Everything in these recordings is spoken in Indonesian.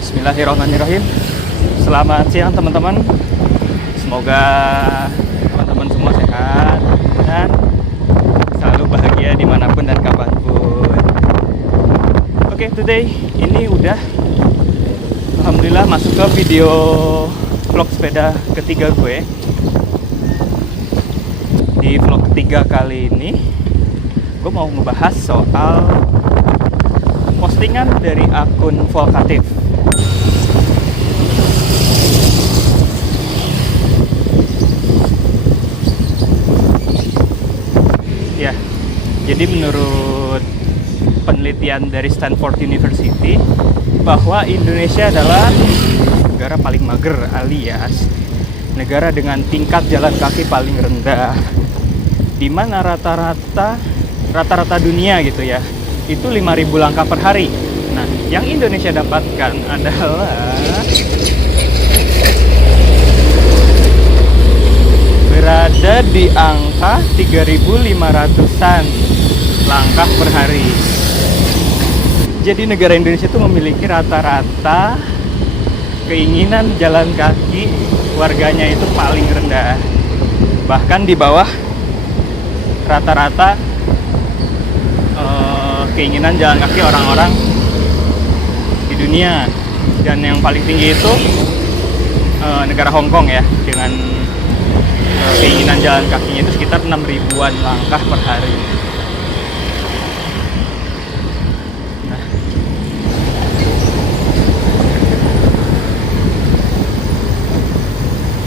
Bismillahirrahmanirrahim. Selamat siang teman-teman. Semoga teman-teman semua sehat dan selalu bahagia dimanapun dan kapanpun. Oke, today ini udah alhamdulillah masuk ke video vlog sepeda ketiga gue. Di vlog ketiga kali ini gue mau ngebahas soal postingan dari akun Volkatif. Ya, jadi menurut penelitian dari Stanford University bahwa Indonesia adalah negara paling mager alias negara dengan tingkat jalan kaki paling rendah, di mana rata-rata dunia gitu ya itu 5.000 langkah per hari. Nah, yang Indonesia dapatkan adalah berada di angka 3.500-an langkah per hari. Jadi negara Indonesia itu memiliki rata-rata keinginan jalan kaki warganya itu paling rendah, bahkan di bawah rata-rata keinginan jalan kaki orang-orang di dunia. Dan yang paling tinggi itu negara Hong Kong ya, dengan keinginan jalan kakinya itu sekitar 6.000-an langkah per hari. Nah,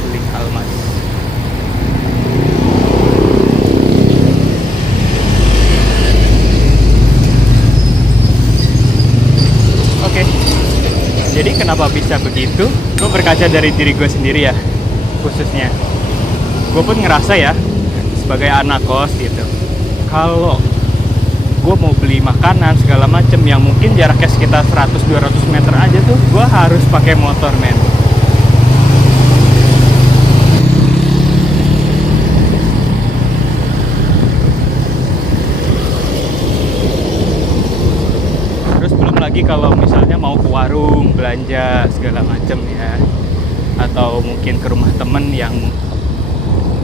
link Almas. Oke, jadi kenapa bisa begitu? Gue berkaca dari diri gue sendiri ya, khususnya gue pun ngerasa ya sebagai anak kos gitu, kalau gue mau beli makanan segala macem yang mungkin jaraknya sekitar 100-200 meter aja tuh gue harus pakai motor, men. Terus belum lagi kalau misalnya mau ke warung belanja segala macem ya, atau mungkin ke rumah temen yang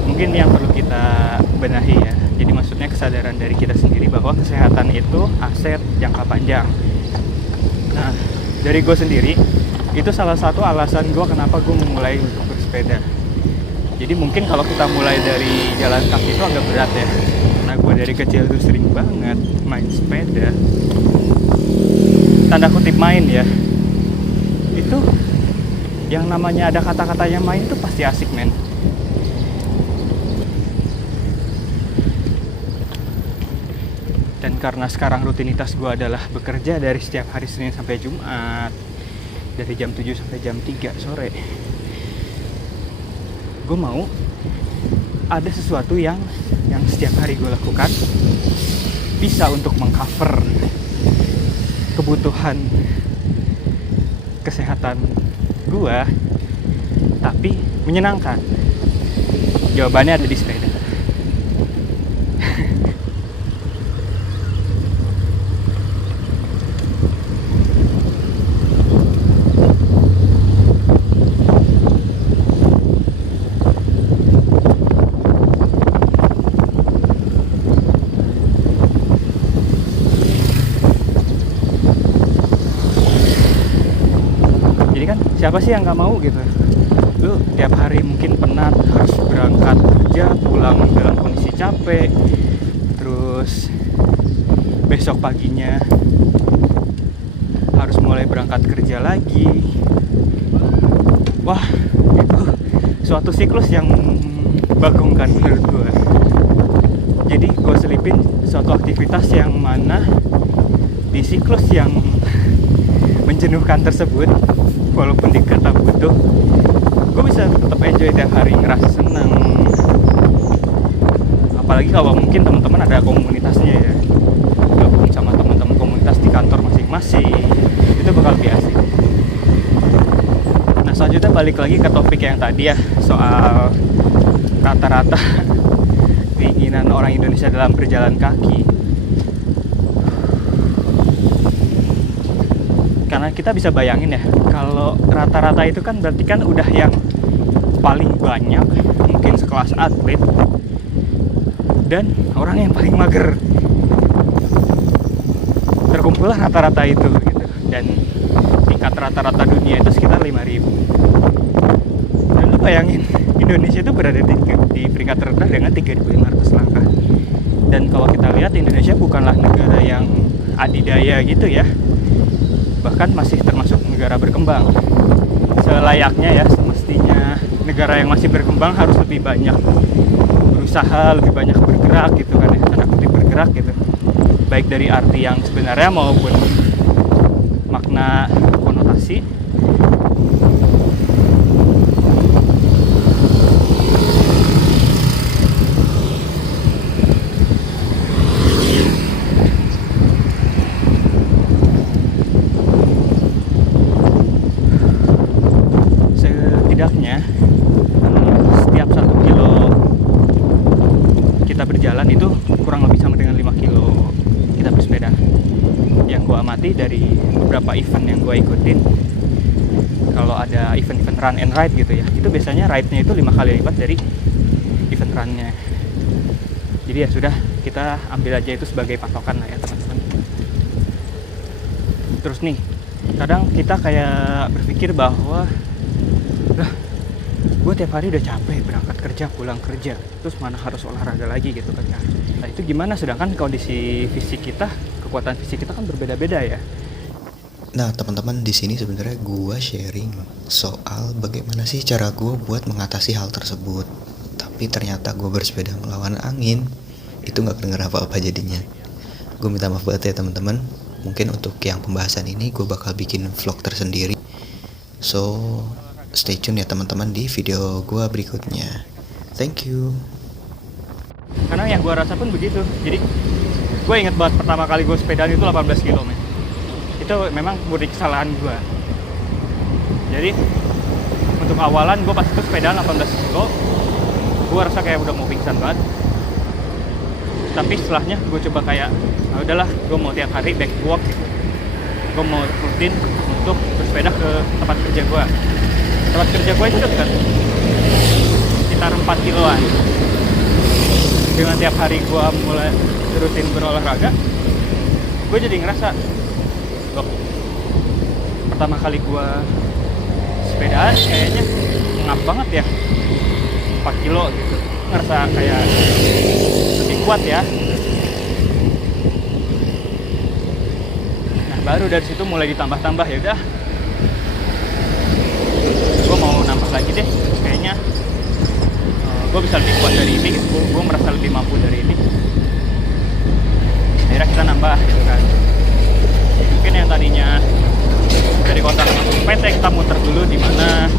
mungkin yang perlu kita benahi ya. Jadi maksudnya kesadaran dari kita sendiri bahwa kesehatan itu aset jangka panjang. Nah, dari gue sendiri itu salah satu alasan gue kenapa gue memulai untuk bersepeda. Jadi mungkin kalau kita mulai dari jalan kaki itu agak berat ya, karena gue dari kecil itu sering banget main sepeda. Tanda kutip main ya, itu yang namanya ada kata-katanya main itu pasti asik, men. Dan karena sekarang rutinitas gue adalah bekerja dari setiap hari Senin sampai Jumat, dari jam 7 sampai jam 3 sore, gue mau ada sesuatu yang setiap hari gue lakukan bisa untuk mengcover kebutuhan kesehatan gue, tapi menyenangkan. Jawabannya ada di sepeda. Siapa sih yang nggak mau gitu? Lu tiap hari mungkin penat, harus berangkat kerja, pulang dalam kondisi capek, terus besok paginya harus mulai berangkat kerja lagi. Wah, itu suatu siklus yang membagongkan menurut gue. Jadi gue selipin suatu aktivitas yang mana di siklus yang menjenuhkan tersebut, walaupun dikata butuh, gue bisa tetap enjoy tiap hari, ngerasa senang. Apalagi kalau mungkin teman-teman ada komunitasnya ya, gabung sama teman-teman komunitas di kantor masing-masing, itu bakal lebih asik. Nah, selanjutnya balik lagi ke topik yang tadi ya, soal rata-rata keinginan orang Indonesia dalam berjalan kaki. Karena kita bisa bayangin ya, kalau rata-rata itu kan berarti kan udah yang paling banyak, mungkin sekelas atlet dan orang yang paling mager. Terkumpullah rata-rata itu gitu. Dan tingkat rata-rata dunia itu sekitar 5.000. Dan lu bayangin, Indonesia itu berada di peringkat terendah dengan 3.500 langkah. Dan kalau kita lihat, Indonesia bukanlah negara yang adidaya gitu ya, bahkan masih termasuk negara berkembang. Selayaknya ya, semestinya negara yang masih berkembang harus lebih banyak berusaha, lebih banyak bergerak gitu kan ya, tanda kutip bergerak gitu, baik dari arti yang sebenarnya maupun makna konotasi. Setidaknya setiap 1 kilo kita berjalan itu kurang lebih sama dengan 5 kilo kita bersepeda. Yang gue amati dari beberapa event yang gue ikutin, kalau ada event-event run and ride gitu ya, itu biasanya ride-nya itu 5 kali lipat dari event run-nya. Jadi ya sudah, kita ambil aja itu sebagai patokan lah ya teman-teman. Terus nih, kadang kita kayak berpikir bahwa lah, gue tiap hari udah capek berangkat kerja, pulang kerja, terus mana harus olahraga lagi gitu kan ya. Nah itu gimana, sedangkan kondisi fisik kita, kekuatan fisik kita kan berbeda-beda ya. Nah teman-teman, di sini sebenarnya gue sharing soal bagaimana sih cara gue buat mengatasi hal tersebut. Tapi ternyata gue bersepeda melawan angin, itu nggak kedenger apa-apa jadinya. Gue minta maaf banget ya teman-teman. Mungkin untuk yang pembahasan ini gue bakal bikin vlog tersendiri. So stay tune ya teman-teman di video gue berikutnya. Thank you. Karena yang gue rasa pun begitu. Jadi gue inget banget pertama kali gue sepedaan itu 18 km. Itu memang murni kesalahan gue. Jadi untuk awalan gue pas itu sepedaan 18 kilo, gue rasa kayak udah mau pingsan banget. Tapi setelahnya gue coba kayak, nah udahlah, gue mau tiap hari back walk gitu. Gue mau rutin untuk bersepeda ke tempat kerja gue. Tempat kerja gue itu dekat, sekitar 4 kiloan. Dengan tiap hari gue mulai rutin berolahraga, gue jadi ngerasa, loh, pertama kali gue sepedaan kayaknya ngap banget ya, 4 kilo gitu. Ngerasa kayak lebih kuat ya. Nah baru dari situ mulai ditambah-tambah, ya udah, gue mau nambah lagi deh, kayaknya gue bisa lebih kuat dari ini, gue merasa lebih mampu dari ini. Akhirnya kita nambah gitu kan. Mungkin yang tadinya dari kota langsung PT, kita muter dulu di mana,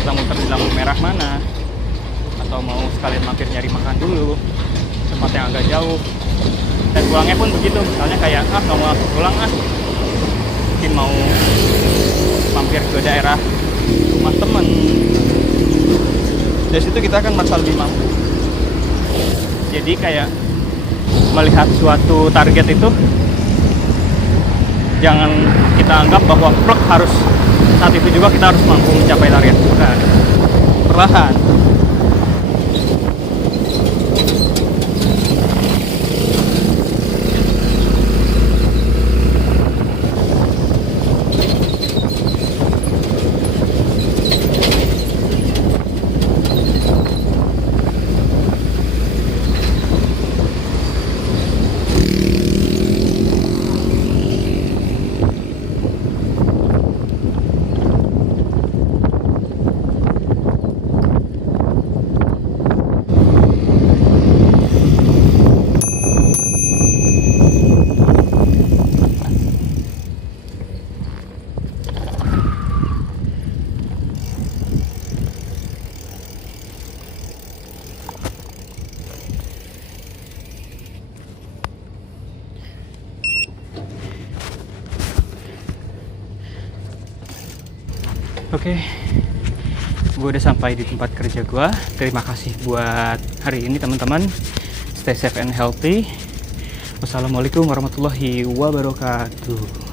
kita muter di lampu merah mana, atau mau sekalian mampir nyari makan dulu tempat yang agak jauh. Dan pulangnya pun begitu, misalnya kayak nggak mau langsung pulang, mungkin mau mampir ke daerah rumah temen. Dari situ kita akan merasa lebih mampu. Jadi kayak melihat suatu target itu, jangan kita anggap bahwa plek harus saat itu juga kita harus mampu mencapai target. Bukan, perlahan. Oke, gue udah sampai di tempat kerja gue. Terima kasih buat hari ini teman-teman. Stay safe and healthy. Wassalamualaikum warahmatullahi wabarakatuh.